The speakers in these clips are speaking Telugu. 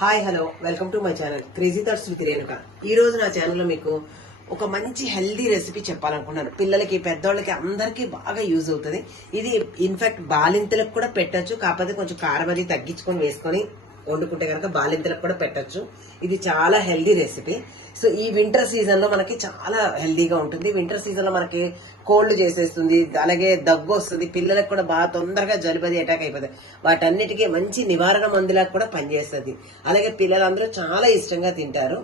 Hi hello welcome to my channel crazy thoughts with Renuka. ఈ రోజు నా ఛానల్లో మీకు ఒక మంచి హెల్దీ రెసిపీ చెప్పాలనుకున్నాను. పిల్లలకి పెద్దవాళ్ళకి అందరికీ బాగా యూజ్ అవుతుంది. ఇది ఇన్ఫాక్ట్ బాలింతలకు కూడా పెట్టచ్చు, కాకపోతే కొంచెం కారం అది తగ్గించుకొని వేసుకొని వండుకుంటే కనుక బాలింతలకు కూడా పెట్టచ్చు. ఇది చాలా హెల్దీ రెసిపీ. సో ఈ వింటర్ సీజన్ లో మనకి చాలా హెల్దీగా ఉంటుంది. వింటర్ సీజన్ లో మనకి కోల్డ్ చేసేస్తుంది, అలాగే దగ్గు వస్తుంది, పిల్లలకు కూడా బాగా తొందరగా జలుబది అటాక్ అయిపోతుంది. వాటన్నిటికీ మంచి నివారణ మందులకు కూడా పనిచేస్తుంది. అలాగే పిల్లలందరూ చాలా ఇష్టంగా తింటారు.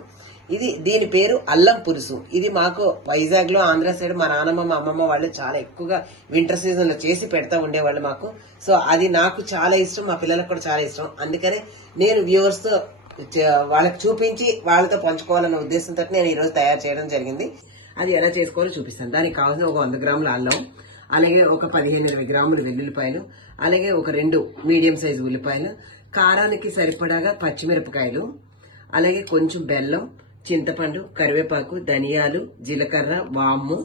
దీని పేరు అల్లం పులుసు. ఇది మాకు వైజాగ్ లో ఆంధ్ర సైడ్ మా నాన్నమ్మ మా అమ్మమ్మ వాళ్ళు చాలా ఎక్కువగా వింటర్ సీజన్ లో చేసి పెడతా ఉండేవాళ్ళు మాకు. సో అది నాకు చాలా ఇష్టం, మా పిల్లలకు కూడా చాలా ఇష్టం. అందుకనే నేను వ్యూవర్స్ తో వాళ్ళకి చూపించి వాళ్ళతో పంచుకోవాలన్న ఉద్దేశంతో నేను ఈ రోజు తయారు చేయడం జరిగింది. అది ఎలా చేసుకోవాలో చూపిస్తాను. దానికి కావాల్సిన ఒక 100 గ్రాముల అల్లం, అలాగే ఒక 15-20 గ్రాములు వెల్లుల్లిపాయలు, అలాగే ఒక 2 మీడియం సైజు ఉల్లిపాయలు, కారానికి సరిపడాగా పచ్చిమిరపకాయలు, అలాగే కొంచెం బెల్లం, చింతపండు, కరివేపాకు, ధనియాలు, జీలకర్ర, వాము,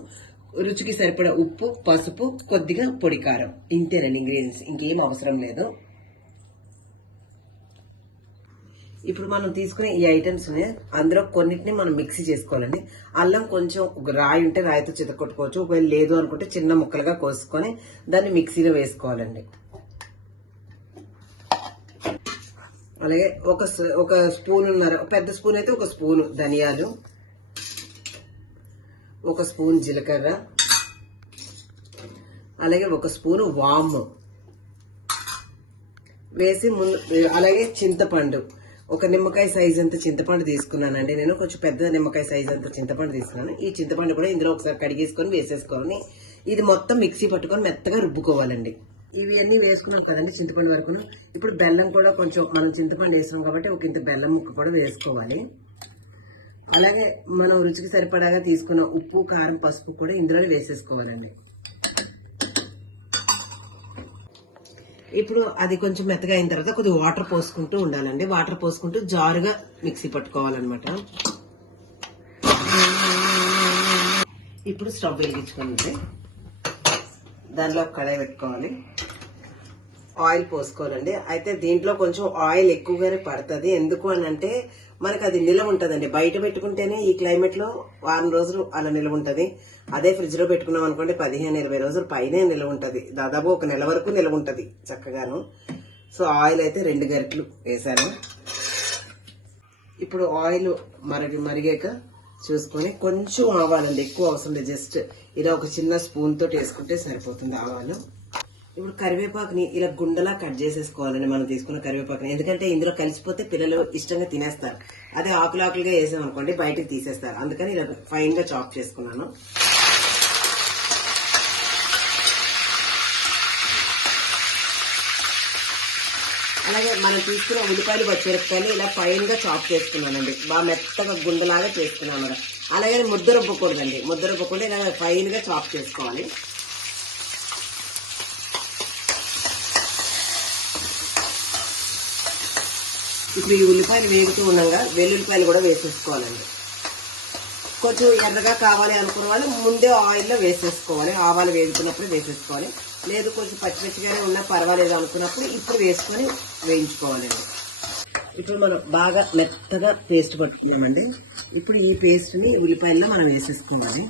రుచికి సరిపడా ఉప్పు, పసుపు, కొద్దిగా పొడి కారం. ఇంతేనండి ఇంగ్రీడియంట్స్, ఇంకేం అవసరం లేదు. ఇప్పుడు మనం తీసుకునే ఈ ఐటమ్స్ అందులో కొన్నిటిని మనం మిక్సీ చేసుకోవాలండి. అల్లం కొంచెం రాయి ఉంటే రాయితో చితకొట్టుకోవచ్చు, ఒకవేళ లేదు అనుకుంటే చిన్న ముక్కలుగా కోసుకొని దాన్ని మిక్సీలో వేసుకోవాలండి. అలాగే ఒక స్పూన్ పెద్ద స్పూన్ అయితే ఒక స్పూన్ ధనియాలు, ఒక స్పూన్ జీలకర్ర, అలాగే ఒక స్పూన్ వాము వేసి అలాగే చింతపండు, ఒక నిమ్మకాయ సైజ్ అంత చింతపండు తీసుకున్నానండి. నేను కొంచెం పెద్ద నిమ్మకాయ సైజ్ అంత చింతపండు తీసుకున్నాను. ఈ చింతపండు కూడా ఇందులో ఒకసారి కడిగేసుకొని వేసేసుకోవాలి. ఇది మొత్తం మిక్సీ పట్టుకొని మెత్తగా రుబ్బుకోవాలండి. ఇవి అన్ని వేసుకున్నాం కదండి చింతపండు వరకు. ఇప్పుడు బెల్లం కూడా కొంచెం మనం చింతపండు వేసాం కాబట్టి ఒక ఇంత బెల్లం ముక్క కూడా వేసుకోవాలి. అలాగే మనం రుచికి సరిపడాగా తీసుకున్న ఉప్పు, కారం, పసుపు కూడా ఇందులో వేసేసుకోవాలండి. ఇప్పుడు అది కొంచెం మెత్తగా అయిన తర్వాత కొద్దిగా వాటర్ పోసుకుంటూ ఉండాలండి. వాటర్ పోసుకుంటూ జారుగా మిక్సీ పట్టుకోవాలన్నమాట. ఇప్పుడు స్టవ్ వెలిగించుకోండి. దానిలో కడాయి పెట్టుకోవాలి, ఆయిల్ పోసుకోవాలండి. అయితే దీంట్లో కొంచెం ఆయిల్ ఎక్కువగానే పడుతుంది. ఎందుకు అని అంటే మనకు అది నిల్వ ఉంటుందండి. బయట పెట్టుకుంటేనే ఈ క్లైమేట్ లో 1 రోజులు అలా నిల్వ ఉంటుంది. అదే ఫ్రిడ్జ్ లో పెట్టుకున్నాం అనుకోండి 15-20 రోజులు పైనే నిల్వ ఉంటుంది. దాదాపు 1 నెల వరకు నిల్వ ఉంటుంది చక్కగాను. సో ఆయిల్ అయితే 2 గరిటెలు వేసాను. ఇప్పుడు ఆయిల్ మరిగాక చూసుకొని కొంచెం ఆవాలండి, ఎక్కువ అవసరం లేదు. జస్ట్ ఇలా ఒక చిన్న స్పూన్ తోటి వేసుకుంటే సరిపోతుంది ఆవాలు. ఇప్పుడు కరివేపాకుని ఇలా గుండెలా కట్ చేసేసుకోవాలండి మనం తీసుకున్న కరివేపాకుని. ఎందుకంటే ఇందులో కలిసిపోతే పిల్లలు ఇష్టంగా తినేస్తారు. అదే ఆకులాకులుగా వేసామనుకోండి బయటకు తీసేస్తారు. అందుకని ఇలా ఫైన్ గా చాప్ చేసుకున్నాను. అలాగే మనం తీసుకున్న ఉల్లిపాయలు, పచ్చిమిరపకాయలు ఇలా ఫైన్ గా చాప్ చేసుకున్నానండి. బాగా మెత్తగా గుండెలాగా చేసుకున్నాను. అలాగే ముద్ద రుబ్బకూడదండి. ముద్ద రుబ్బకుండా ఇలా ఫైన్ గా చాప్ చేసుకోవాలి. ఇప్పుడు ఈ ఉల్లిపాయలు వేగుతూ ఉండగా వెల్లుల్లిపాయలు కూడా వేసేసుకోవాలండి. కొంచెం ఎర్రగా కావాలి అనుకున్న వాళ్ళు ముందే ఆయిల్లో వేసేసుకోవాలి. ఆవాలు వేగుతున్నప్పుడు వేసేసుకోవాలి. లేదు కొంచెం పచ్చిగానే ఉన్నా పర్వాలేదు అనుకున్నప్పుడు ఇప్పుడు వేసుకొని వేయించుకోవాలండి. ఇప్పుడు మనం బాగా మెత్తగా పేస్ట్ పట్టుకున్నామండి. ఇప్పుడు ఈ పేస్ట్ని ఉల్లిపాయల్లో మనం వేసేసుకోవాలి.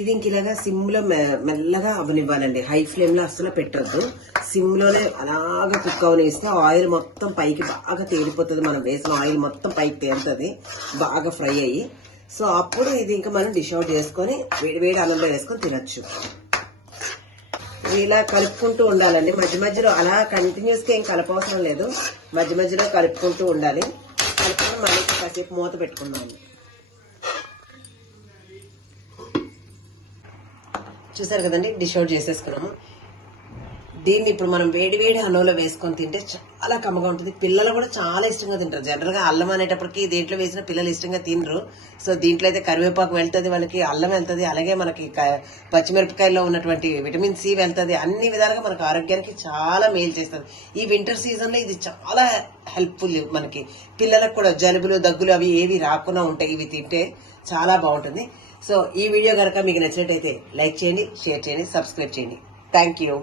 ఇది ఇంక ఇలాగా సిమ్ లో మెల్లగా అవనివ్వాలండి. హై ఫ్లేమ్ లో అస్సలు పెట్టద్దు. సిమ్ లోనే అలాగా కుక్ అవనిస్తే ఆయిల్ మొత్తం పైకి బాగా తేలిపోతుంది. మనం వేసిన ఆయిల్ మొత్తం పైకి తేలుతుంది బాగా ఫ్రై అయ్యి. సో అప్పుడు ఇది ఇంకా మనం డిష్ అవుట్ చేసుకొని వేడి అన్నంలో వేసుకొని తినచ్చు. ఇలా కలుపుకుంటూ ఉండాలండి. మధ్య మధ్యలో అలా కంటిన్యూస్ గా ఏం కలపవసరం లేదు. మధ్య మధ్యలో కలుపుకుంటూ ఉండాలి. కలుపుకొని మళ్ళీ కాసేపు మూత పెట్టుకున్నాము. చూసారు కదండి, డిష్ అవుట్ చేసేసుకున్నాము. దీన్ని ఇప్పుడు మనం వేడి అన్నంలో వేసుకొని తింటే చాలా కమ్మగా ఉంటుంది. పిల్లలు కూడా చాలా ఇష్టంగా తింటారు. జనరల్ గా అల్లం అనేటప్పటికి దీంట్లో వేసిన పిల్లలు ఇష్టంగా తినరు. సో దీంట్లో అయితే కరివేపాకు వెళ్తుంది, వాళ్ళకి అల్లం వెళ్తుంది, అలాగే మనకి పచ్చిమిరపకాయల్లో ఉన్నటువంటి విటమిన్ సి వెళ్తుంది. అన్ని విధాలుగా మనకు ఆరోగ్యానికి చాలా మేలు చేస్తుంది. ఈ వింటర్ సీజన్ లో ఇది చాలా హెల్ప్ఫుల్. మనకి పిల్లలకు కూడా జలుబులు, దగ్గులు అవి ఏవి రాకుండా ఉంటాయి. ఇవి తింటే చాలా బాగుంటుంది. సో ఈ వీడియో కనుక మీకు నచ్చినట్టయితే లైక్ చేయండి, షేర్ చేయండి, సబ్స్క్రైబ్ చేయండి. Thank you.